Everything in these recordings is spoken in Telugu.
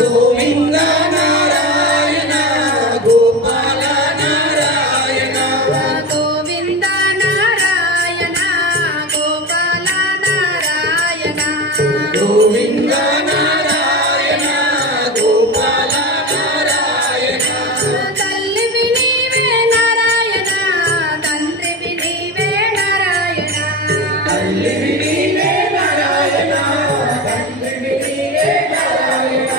गोविंद नारायण गोपाल नारायण गोविंद नारायण गोपाल नारायण गोविंद नारायण गोपाल नारायण तल्लिवि नीवे नारायण तंत्रिवि नीवे नारायण तल्लिवि नीवे नारायण तंत्रिवि नीवे नारायण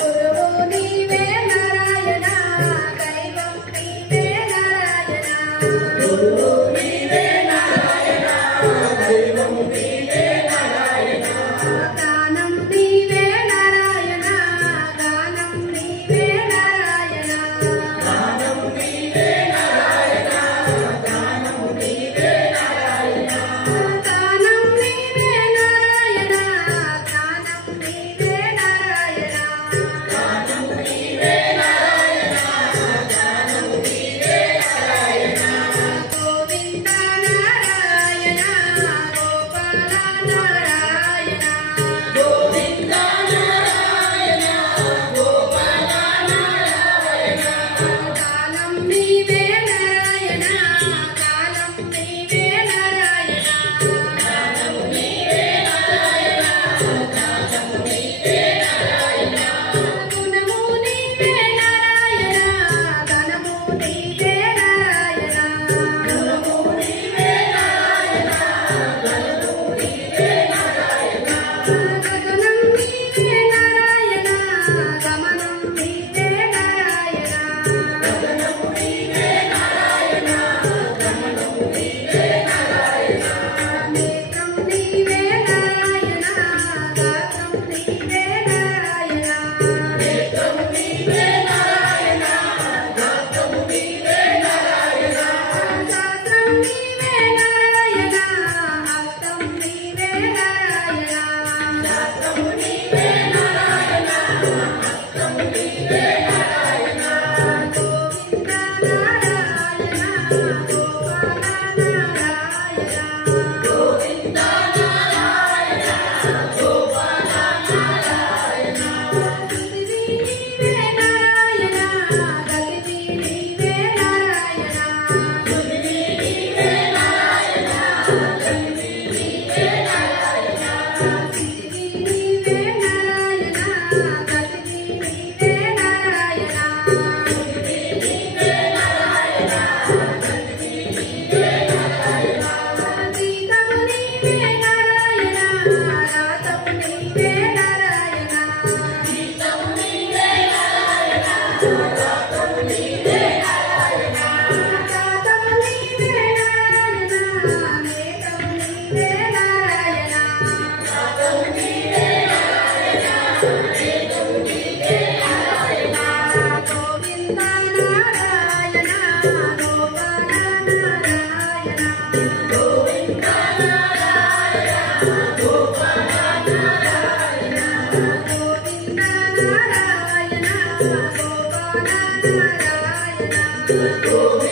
गुरुवु नीवे नारायण दैवं नीवे नारायण गुरुवु नीवे नारायण दैवं नीवे नारायण गानं नीवे नारायण गानं नीवे नारायण गानं नीवे नारायण गानं नीवे नारायण गानं नीवे नारायण गानं नीवे नारायण गानं नीवे नारायण गानं नीवे नारायण गोविंद नारायण गोपाल नारायण गोविंद नारायण गोपाल नारायण गानं नीवे नारायण गानं नीवे नारायण गानं नीवे नारायण गानं नीवे नारायण गुणमु नीवे नारायण धनमु नीवे नारायण गुरुवु नीवे नारायण गुरुवु नीवे नारायण गगनं नीवे नारायण गमनं नीवे नारायण गगनं नीवे नारायण गमनं नीवे नारायण नेत्रं नीवे नारायण गात्रं नीवे नारायण नेत्रं नीवे नारायण गात्रं नीवे नारायण शास्त्रं नीवे नारायण हस्तं नीवे नारायण शास्त्रं नीवे नारायण हस्तं नीवे नारायण गोविंद नारायण गोपाल नारायण गोविंद नारायण गोपाल नारायण नीवे नारायण गतिवि नीवे नारायण गुरुवि नीवे नारायण गतिवि नीवे नारायण नीवे नारायण गतिवि नीवे नारायण गुरुवि नीवे नारायण गतिवि नीवे नारायण गीतము నీవే నారాయణ రాతము నీవే నారాయణ గీతం నీవే నారాయణ రాతం నీవే నారాయణ రాతము నీవే నారాయణ నేతము నీవే నారాయణ రాతం నీవే నారాయణ వేదం నీవే నారాయణ గోవింద నారాయణ గోపాల నారాయణ గోవింద నారాయణ గోపాల నారాయణ గోవింద నారాయణ గోపాల నారాయణ గోవింద